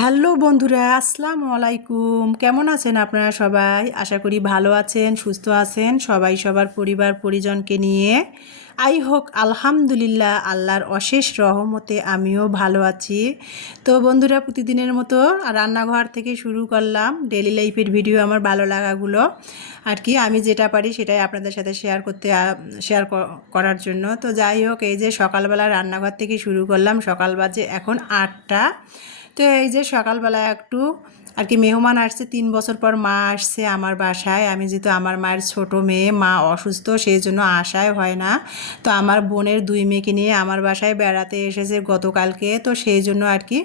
Hello বন্ধুরা, আসসালামু আলাইকুম। কেমন আছেন আপনারা সবাই? আশা করি ভালো আছেন, সুস্থ আছেন। সবাই সবার পরিবার পরিজনকে নিয়ে হোক আলহামদুলিল্লাহ, আল্লাহর অশেষ রহমতে আমিও ভালো আছি। তো বন্ধুরা, প্রতিদিনের মতো রান্নাঘর থেকে শুরু করলাম ডেইলি লাইফের ভিডিও। আমার ভালো লাগাগুলো আর কি আমি যেটা পারি সেটাই আপনাদের সাথে শেয়ার করার জন্য। তো যাই হোক, এই যে সকালবেলা রান্নাঘর থেকে শুরু করলাম। সকাল বাজে এখন 8টা। তো এই যে সকালবেলা একটু আর কি মেহমান আসছে, 3 বছর পর মা আসছে আমার বাসায়। আমি যেহেতু আমার মায়ের ছোট মেয়ে, মা অসুস্থ, সেই জন্য আসায় হয় না। তো আমার বোনের 2 মেয়েকে নিয়ে আমার বাসায় বেড়াতে এসেছে গতকালকে। তো সেই জন্য আর কি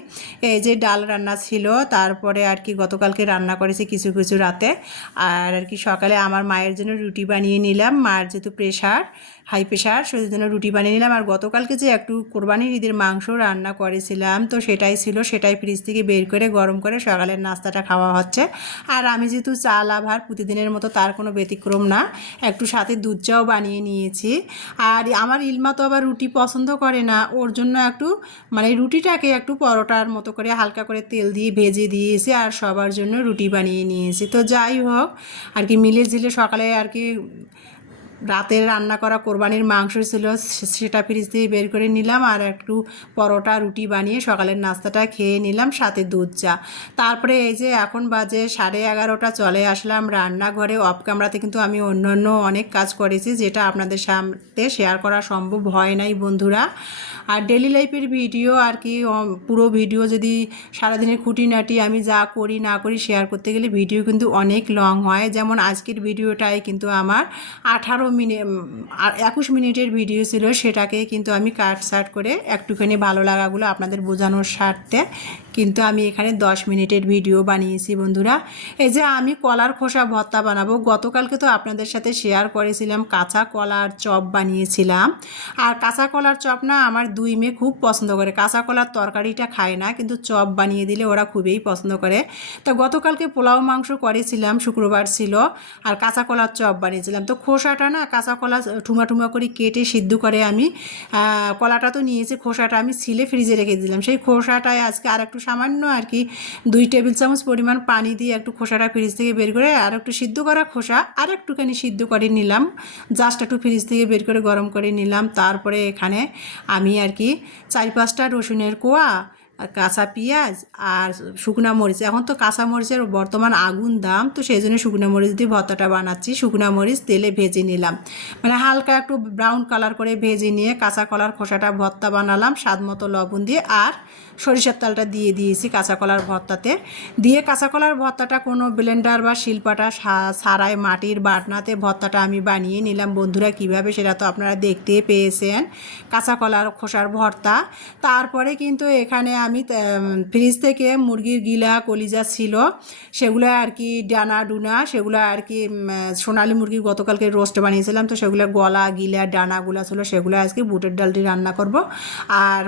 এই যে ডাল রান্না ছিল, তারপরে আর কি গতকালকে রান্না করেছি কিছু কিছু রাতে। আর কি সকালে আমার মায়ের জন্য রুটি বানিয়ে নিলাম। মায়ের যেহেতু হাই প্রেশার, সেই জন্য রুটি বানিয়ে নিলাম। আর গতকালকে যে একটু কোরবানির ঈদের মাংস রান্না করেছিলাম, তো সেটাই ছিল, সেটাই ফ্রিজ থেকে বের করে গরম করে সকালের নাস্তাটা খাওয়া হচ্ছে। আর আমি যেহেতু চা লাভার, প্রতিদিনের মতো তার কোনো ব্যতিক্রম না, একটু সাথে দুধ চাও বানিয়ে নিয়েছি। আর আমার ইলমা তো আবার রুটি পছন্দ করে না, ওর জন্য একটু মানে রুটিটাকে একটু পরোটার মতো করে হালকা করে তেল দিয়ে ভেজে দিয়েছি, আর সবার জন্য রুটি বানিয়ে নিয়েছি। তো যাই হোক আর কি মিলে ঝিলে সকালে আর কি রাতের রান্না করা কোরবানির মাংস ছিল, সেটা ফ্রিজ থেকে বের করে নিলাম। আর একটু পরোটা রুটি বানিয়ে সকালের নাস্তাটা খেয়ে নিলাম, সাথে দুধ চা। তারপরে এই যে এখন বাজে 11:30, চলে আসলাম রান্নাঘরে। অফ ক্যামেরাতে কিন্তু আমি অন্য অনেক কাজ করেছি, যেটা আপনাদের সাথে শেয়ার করা সম্ভব হয় নাই বন্ধুরা। আর ডেলি লাইফের ভিডিও আর কি পুরো ভিডিও যদি সারাদিনের খুঁটিনাটি আমি যা করি না করি শেয়ার করতে গেলে ভিডিও কিন্তু অনেক লং হয়। যেমন আজকের ভিডিওটাই কিন্তু আমার 21 মিনিটের ভিডিও ছিল, সেটাকে কিন্তু আমি কাট করে একটুখানি ভালো লাগাগুলো আপনাদের বোঝানোর স্বার্থে কিন্তু আমি এখানে 10 মিনিটের ভিডিও বানিয়েছি বন্ধুরা। এই যে আমি কলার খোসা ভর্তা বানাবো। গতকালকে তো আপনাদের সাথে শেয়ার করেছিলাম কাঁচা কলার চপ বানিয়েছিলাম। আর কাঁচা কলার চপ না আমার 2 মেয়ে খুব পছন্দ করে। কাঁচা কলার তরকারিটা খায় না, কিন্তু চপ বানিয়ে দিলে ওরা খুবই পছন্দ করে। তো গতকালকে পোলাও মাংস করেছিলাম, শুক্রবার ছিল, আর কাঁচা কলার চপ বানিয়েছিলাম। তো খোসাটা না, কাঁচা কলা ঠুমা করে কেটে সিদ্ধ করে আমি কলাটা তো নিয়েছি, খোসাটা আমি ছিলে ফ্রিজে রেখে দিলাম। সেই খোসাটায় আজকে আর একটু সামান্য আর কি 2 টেবিল চামচ পরিমাণ পানি দিয়ে একটু খোসাটা ফ্রিজ থেকে বের করে আর একটু সিদ্ধ করা খোসা আর একটুখানি সিদ্ধ করে নিলাম, জাস্ট একটু ফ্রিজ থেকে বের করে গরম করে নিলাম। তারপরে এখানে আমি আর কি 4-5টা রসুনের কোয়া, আর কাঁচা পেঁয়াজ আর শুকনা মরিচ। এখন তো কাঁচা মরিচের বর্তমান আগুন দাম, তো সেই জন্য শুকনো মরিচ দিয়ে ভর্তাটা বানাচ্ছি। শুকনো মরিচ তেলে ভেজে নিলাম, মানে হালকা একটু ব্রাউন কালার করে ভেজে নিয়ে কাঁচা কলার খোসাটা ভর্তা বানালাম স্বাদ মতো লবণ দিয়ে। আর সরিষার তেলটা দিয়ে দিয়েছি কাঁচা কলার ভর্তাতে। দিয়ে কাঁচা কলার ভর্তাটা কোনো ব্লেন্ডার বা শিলপাটা ছাড়াই মাটির বাটনাতে ভর্তাটা আমি বানিয়ে নিলাম বন্ধুরা। কিভাবে সেটা তো আপনারা দেখতে পেয়েছেন, কাঁচা কলার খোসার ভর্তা। তারপরে কিন্তু এখানে আমি ফ্রিজ থেকে মুরগির গিলা কলিজা ছিল, সেগুলো আর কি ডানা ডুনা, সেগুলো আর কি সোনালি মুরগি গতকালকে রোস্ট বানিয়েছিলাম, তো সেগুলো গলা গিলা ডানাগুলো ছিল, সেগুলো আজকে বুটের ডাল দিয়ে রান্না করব। আর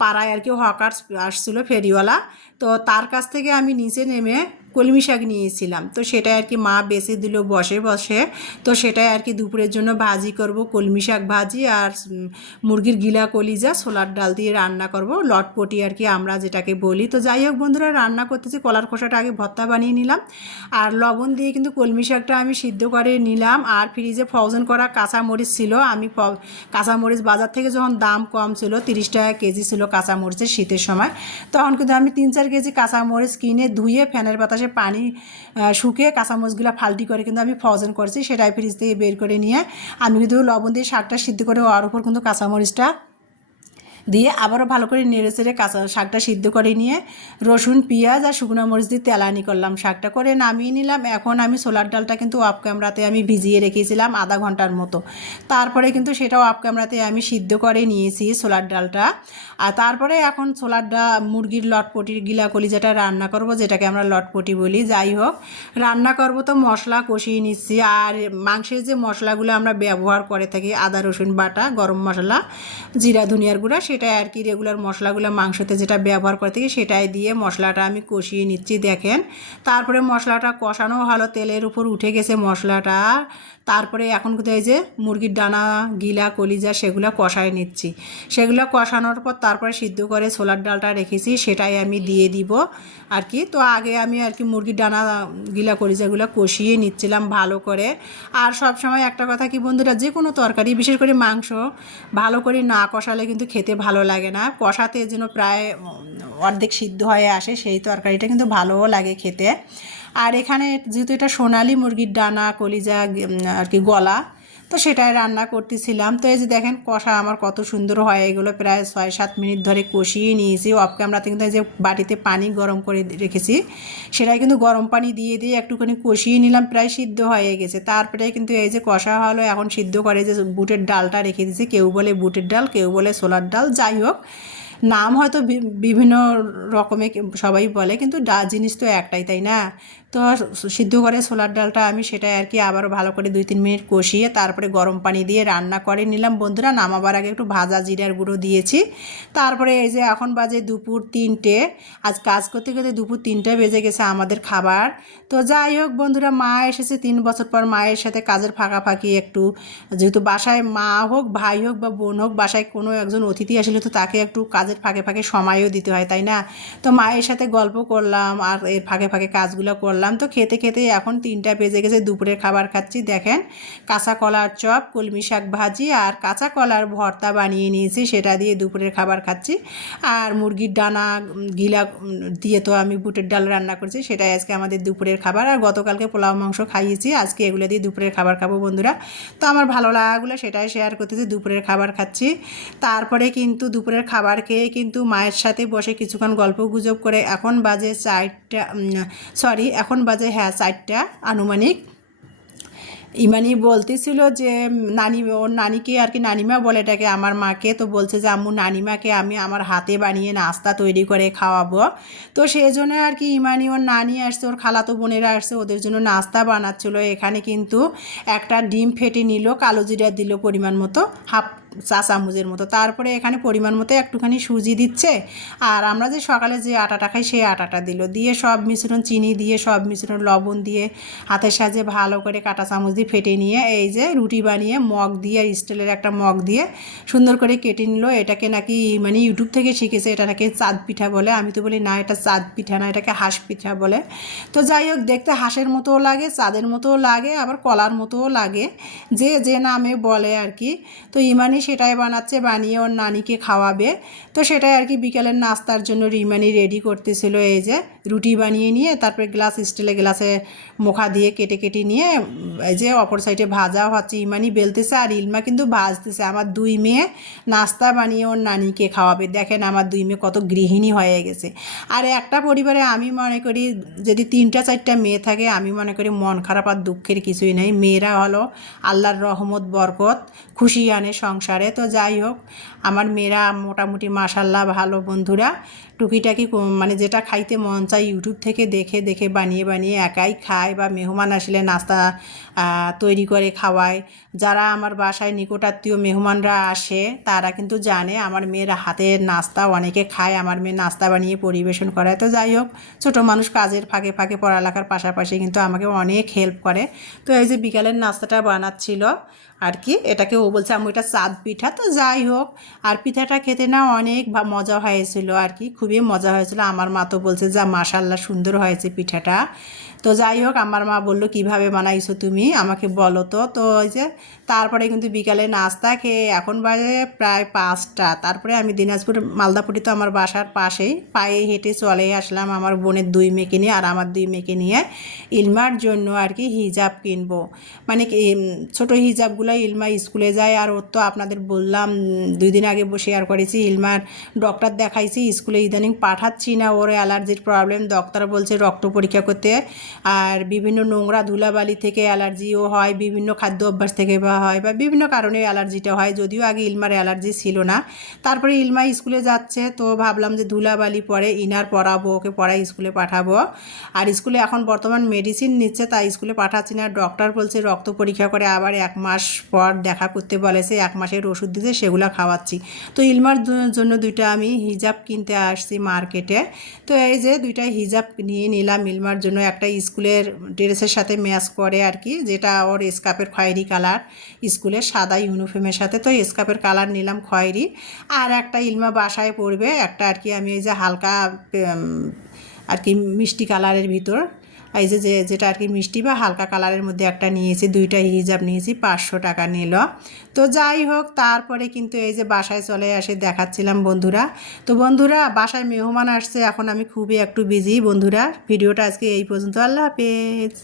পাড়ায় আর কি হকার আসছিল ফেরিওয়ালা, তো তার কাছ থেকে আমি নিচে নেমে কলমি শাক নিয়েছিলাম, তো সেটাই আর কি মা বেছে দিল বসে বসে। তো সেটাই আর কি দুপুরের জন্য ভাজি করব, কলমি শাক ভাজি আর মুরগির গিলা কলিজা ছোলার ডাল দিয়ে রান্না করব, লটপটি আর কি আমরা যেটাকে বলি। তো যাই হোক বন্ধুরা, রান্না করতেছি। কলার খোসাটা আগে ভর্তা বানিয়ে নিলাম, আর লবণ দিয়ে কিন্তু কলমি শাকটা আমি সিদ্ধ করে নিলাম। আর ফ্রিজে ফ্রোজেন করা কাঁচামরিচ ছিল, আমি কাঁচামরিচ বাজার থেকে যখন দাম কম ছিল, 30 টাকা কেজি ছিল কাঁচামরিচের শীতের সময়, তখন কিন্তু আমি 3-4 কেজি কাঁচামরিচ কিনে ধুয়ে ফ্যানের বাতাসে পানি শুকিয়ে কাঁচামরিচগুলো ফাল্টি করে কিন্তু আমি ফ্রোজেন করছি। সেটাই ফ্রিজ থেকে বের করে নিয়ে আমি কিন্তু লবণ দিয়ে শাকটা সিদ্ধ করে ওর উপর কিন্তু কাঁচামরিচটা দিয়ে আবারও ভালো করে নেড়ে চেড়ে শাকটা সিদ্ধ করে নিয়ে রসুন পেঁয়াজ আর শুকনো মরিচ দিয়ে তেলানি করলাম, শাকটা করে নামিয়ে নিলাম। এখন আমি ছোলার ডালটা কিন্তু অফ ক্যামেরাতে আমি ভিজিয়ে রেখেছিলাম আধা ঘন্টার মতো, তারপরে কিন্তু সেটাও অফ ক্যামেরাতে আমি সিদ্ধ করে নিয়েছি ছোলার ডালটা। আর তারপরে এখন ছোলার ডাল মুরগির লটপটির গিলা কলিজাটা রান্না করব, যেটাকে আমরা লটপটি বলি। যাই হোক রান্না করব, তো মশলা কষিয়ে নিচ্ছি। আর মাংসের যে মশলাগুলো আমরা ব্যবহার করে থাকি, আদা রসুন বাটা, গরম মশলা, জিরা ধনিয়ার গুঁড়া, সেটাই আর কি রেগুলার মশলাগুলো মাংসতে যেটা ব্যবহার করে থাকি সেটাই দিয়ে মশলাটা আমি কষিয়ে নিচ্ছি দেখেন। তারপরে মশলাটা কষানো ভালো, তেলের উপর উঠে গেছে মশলাটা। তারপরে এখন কিন্তু এই যে মুরগির ডানা গিলা কলিজা সেগুলো কষায় নিচ্ছি। সেগুলো কষানোর পর তারপরে সিদ্ধ করে ছোলার ডালটা রেখেছি সেটাই আমি দিয়ে দিব আর কি। তো আগে আমি আর কি মুরগির ডানা গিলা কলিজাগুলো কষিয়ে নিচ্ছিলাম ভালো করে। আর সব সময় একটা কথা কি বন্ধুরা, যে কোনো তরকারি বিশেষ করে মাংস ভালো করে না কষালে কিন্তু খেতে ভালো লাগে না। কষাতে যেন প্রায় অর্ধেক সিদ্ধ হয়ে আসে সেই তরকারিটা কিন্তু ভালোও লাগে খেতে। আর এখানে যেহেতু এটা সোনালি মুরগির ডানা কলিজা আর কি গলা, তো সেটাই রান্না করতেছিলাম। তো এই যে দেখেন কষা আমার কত সুন্দর হয়, এগুলো প্রায় 6-7 মিনিট ধরে কষিয়ে নিয়েছি। অফ ক্যামেরাতে কিন্তু এই যে বাটিতে পানি গরম করে রেখেছি, সেটাই কিন্তু গরম পানি দিয়ে দিয়ে একটুখানি কষিয়ে নিলাম, প্রায় সিদ্ধ হয়ে গেছে। তারপরে কিন্তু এই যে কষা হলো, এখন সিদ্ধ করে যে বুটের ডালটা রেখে দিয়েছি, কেউ বলে বুটের ডাল, কেউ বলে ছোলার ডাল, যাই হোক নাম হয়তো বিভিন্ন রকমে সবাই বলে, কিন্তু ডাল জিনিস তো একটাই, তাই না? তো সিদ্ধ করে ছোলার ডালটা আমি সেটাই আর কি আবারও ভালো করে 2-3 মিনিট কষিয়ে তারপরে গরম পানি দিয়ে রান্না করে নিলাম বন্ধুরা। নামাবার আগে একটু ভাজা জিরার গুঁড়ো দিয়েছি। তারপরে এই যে এখন বাজে দুপুর 3টে, আজ কাজ করতে করতে দুপুর 3টে বেজে গেছে আমাদের খাবার। তো যাই হোক বন্ধুরা, মা এসেছে 3 বছর পর, মায়ের সাথে কাজের ফাঁকাফাঁকি একটু, যেহেতু বাসায় মা হোক ভাই হোক বা বোন হোক, বাসায় কোনো একজন অতিথি আসলে তো তাকে একটু কাজের ফাঁকে ফাঁকে সময়ও দিতে হয়, তাই না? তো মায়ের সাথে গল্প করলাম আর এর ফাঁকে ফাঁকে কাজগুলো করলাম। তো খেতে খেতে এখন 3টা বেজে গেছে, দুপুরের খাবার খাচ্ছি। দেখেন কাঁচা কলার চপ, কলমি শাক ভাজি আর কাঁচা কলার ভর্তা বানিয়ে নিয়েছি, সেটা দিয়ে দুপুরের খাবার খাচ্ছি। আর মুরগির ডানা গিলা দিয়ে তো আমি বুটের ডাল রান্না করছি, সেটাই আজকে আমাদের দুপুরের খাবার। আর গতকালকে পোলাও মাংস খাইয়েছি, আজকে এগুলো দিয়ে দুপুরের খাবার খাবো বন্ধুরা। তো আমার ভালো লাগাগুলো সেটাই শেয়ার করতেছি, দুপুরের খাবার খাচ্ছি। তারপরে কিন্তু দুপুরের খাবার খেয়ে কিন্তু মায়ের সাথে বসে কিছুক্ষণ গল্প গুজব করে এখন বাজে 4টা, সরি এখন বাজে 4টা আনুমানিক। ইমানি বলতেছিল যে ওর নানিকে আর কি, নানিমা বলে এটাকে আমার মাকে, তো বলছে যে আম্মু নানিমাকে আমি আমার হাতে বানিয়ে নাস্তা তৈরি করে খাওয়াবো। তো সেই জন্য আর কি ইমানি ওর নানি আসছে, ওর খালাতো বোনেরা আসছে, ওদের জন্য নাস্তা বানাচ্ছিলো। এখানে কিন্তু একটা ডিম ফেটে নিল, কালো জিরা দিল পরিমাণ মতো, হাফ চা চামচের মতো। তারপরে এখানে পরিমাণ মতো একটুখানি সুজি দিচ্ছে। আর আমরা যে সকালে যে আটাটা খাই সেই আটাটা দিল, দিয়ে সব মিশ্রণ চিনি দিয়ে সব মিশ্রণ লবণ দিয়ে হাতের সাহায্যে ভালো করে কাঁটা চামচ দিয়ে ফেটে নিয়ে এই যে রুটি বানিয়ে মগ দিয়ে, আর স্টিলের একটা মগ দিয়ে সুন্দর করে কেটে নিল। এটাকে নাকি মানে ইউটিউব থেকে শিখেছে, এটা নাকি চাঁদ পিঠা বলে। আমি তো বলি না, এটা চাঁদ পিঠা না, এটাকে হাঁস পিঠা বলে। তো যাই হোক, দেখতে হাঁসের মতোও লাগে, চাঁদের মতোও লাগে, আবার কলার মতোও লাগে, যে যে নামে বলে আর কি। তো ইমানি সেটাই বানাচ্ছে, বানিয়ে ওর নানিকে খাওয়াবে। তো সেটাই আর কি বিকেলের নাস্তার জন্য রিমানি রেডি করতেছিল। এই যে রুটি বানিয়ে নিয়ে তারপরে স্টিলের গ্লাসে মুখা দিয়ে কেটে কেটে নিয়ে এই যে অপর সাইডে ভাজা হচ্ছে, ইমানি বেলতেছে আর ইলমা কিন্তু ভাজতেছে। আমার 2 মেয়ে নাস্তা বানিয়ে ওর নানিকে খাওয়াবে। দেখেন আমার 2 মেয়ে কত গৃহিণী হয়ে গেছে। আর একটা পরিবারে আমি মনে করি যদি 3টা-4টা মেয়ে থাকে, আমি মনে করি মন খারাপ আর দুঃখের কিছুই নেই। মেয়েরা হলো আল্লাহর রহমত বরকত, খুশি আনে সংসারে। তো যাই হোক, আমার মেয়েরা মোটামুটি মাশাল্লাহ ভালো বন্ধুরা। টুকিটাকি মানে যেটা খাইতে মন চাই ইউটিউব থেকে দেখে দেখে বানিয়ে বানিয়ে একাই খায়, বা মেহমান আসলে নাস্তা তৈরি করে খাওয়ায়। যারা আমার বাসায় নিকটাত্মীয় মেহমানরা আসে তারা কিন্তু জানে আমার মেয়ের হাতের নাস্তা অনেকে খায়, আমার মেয়ে নাস্তা বানিয়ে পরিবেশন করায়। তো যাই হোক, ছোটো মানুষ কাজের ফাঁকে ফাঁকে পড়ালেখার পাশাপাশি কিন্তু আমাকে অনেক হেল্প করে। তো এই যে বিকালের নাস্তাটা বানাচ্ছিল আর কি, এটাকে ও বলছে আম্মু এটা চাঁদ পিঠা। তো যাই হোক, আর পিঠাটা খেতে না অনেক মজা হয়েছিল আর কি, খুবই মজা হয়েছিল। আমার মা তো বলছে যা মাশাল্লাহ সুন্দর হয়েছে পিঠাটা। তো যাই হোক, আমার মা বললো কিভাবে বানাইছো তুমি আমাকে বলো তো। তো ওই যে তারপরে কিন্তু বিকালে নাস্তা খেয়ে এখন বাজে প্রায় 5টা। তারপরে আমি দিনাজপুর মালদাপুরি তো আমার বাসার পাশেই, পায়ে হেঁটে চলে আসলাম আমার বোনের 2 মেয়েকে নিয়ে আর আমার 2 মেয়েকে নিয়ে ইলমার জন্য আর কি হিজাব কিনবো। মানে কি ছোটো হিজাবগুলো, ইলমা স্কুলে যায়। আর ওর তো আপনাদের বললাম 2 দিন আগে শেয়ার করেছি, ইলমার ডক্টর দেখাইছি, স্কুলে ইদানিং পাঠাচ্ছি না, ওর অ্যালার্জির প্রবলেম। ডক্টর বলছে রক্ত পরীক্ষা করতে, আর বিভিন্ন নোংরা ধুলাবালি থেকে অ্যালার্জিও হয়, বিভিন্ন খাদ্য অভ্যাস থেকে বা হয়, বা বিভিন্ন কারণে অ্যালার্জিটা হয়। যদিও আগে ইলমার অ্যালার্জি ছিল না। তারপরে ইলমা স্কুলে যাচ্ছে, তো ভাবলাম যে ধুলাবালি পরে ইনার পরাবো, ওকে পড়াই স্কুলে পাঠাবো। আর স্কুলে এখন বর্তমান মেডিসিন নিচ্ছে, তাই স্কুলে পাঠাচ্ছি না। ডক্টর বলছে রক্ত পরীক্ষা করে আবার 1 মাস পর দেখা করতে বলেছে, 1 মাসের ওষুধ দিতে, সেগুলো খাওয়াচ্ছি। তো ইলমার জন্য 2টা আমি হিজাব কিনতে আসছি মার্কেটে। তো এই যে দুইটা হিজাব নিয়ে নিলাম মিলমার জন্য, একটা স্কুলের ড্রেসের সাথে ম্যাচ করে আর কি, যেটা ওর স্কার্ফের খয়েরি কালার, স্কুলের সাদা ইউনিফর্মের সাথে, তো স্কার্ফের কালার নিলাম খয়েরি। আর একটা ইলমা বাসায় পড়বে একটা আর কি, আমি এই যে হালকা আর কি মিষ্টি কালারের ভিতর, এই যে যেটা আর কি মিষ্টি বা হালকা কালারের মধ্যে একটা নিয়েছি, দুইটা হিজাব নিয়েছি, 500 টাকা নিল। তো যাই হোক, তারপরে কিন্তু এই যে বাসায় চলে আসে দেখাচ্ছিলাম বন্ধুরা। তো বন্ধুরা বাসায় মেহমান আসছে, এখন আমি খুবই একটু বিজি বন্ধুরা। ভিডিওটা আজকে এই পর্যন্ত, আল্লাহ হাফেজ।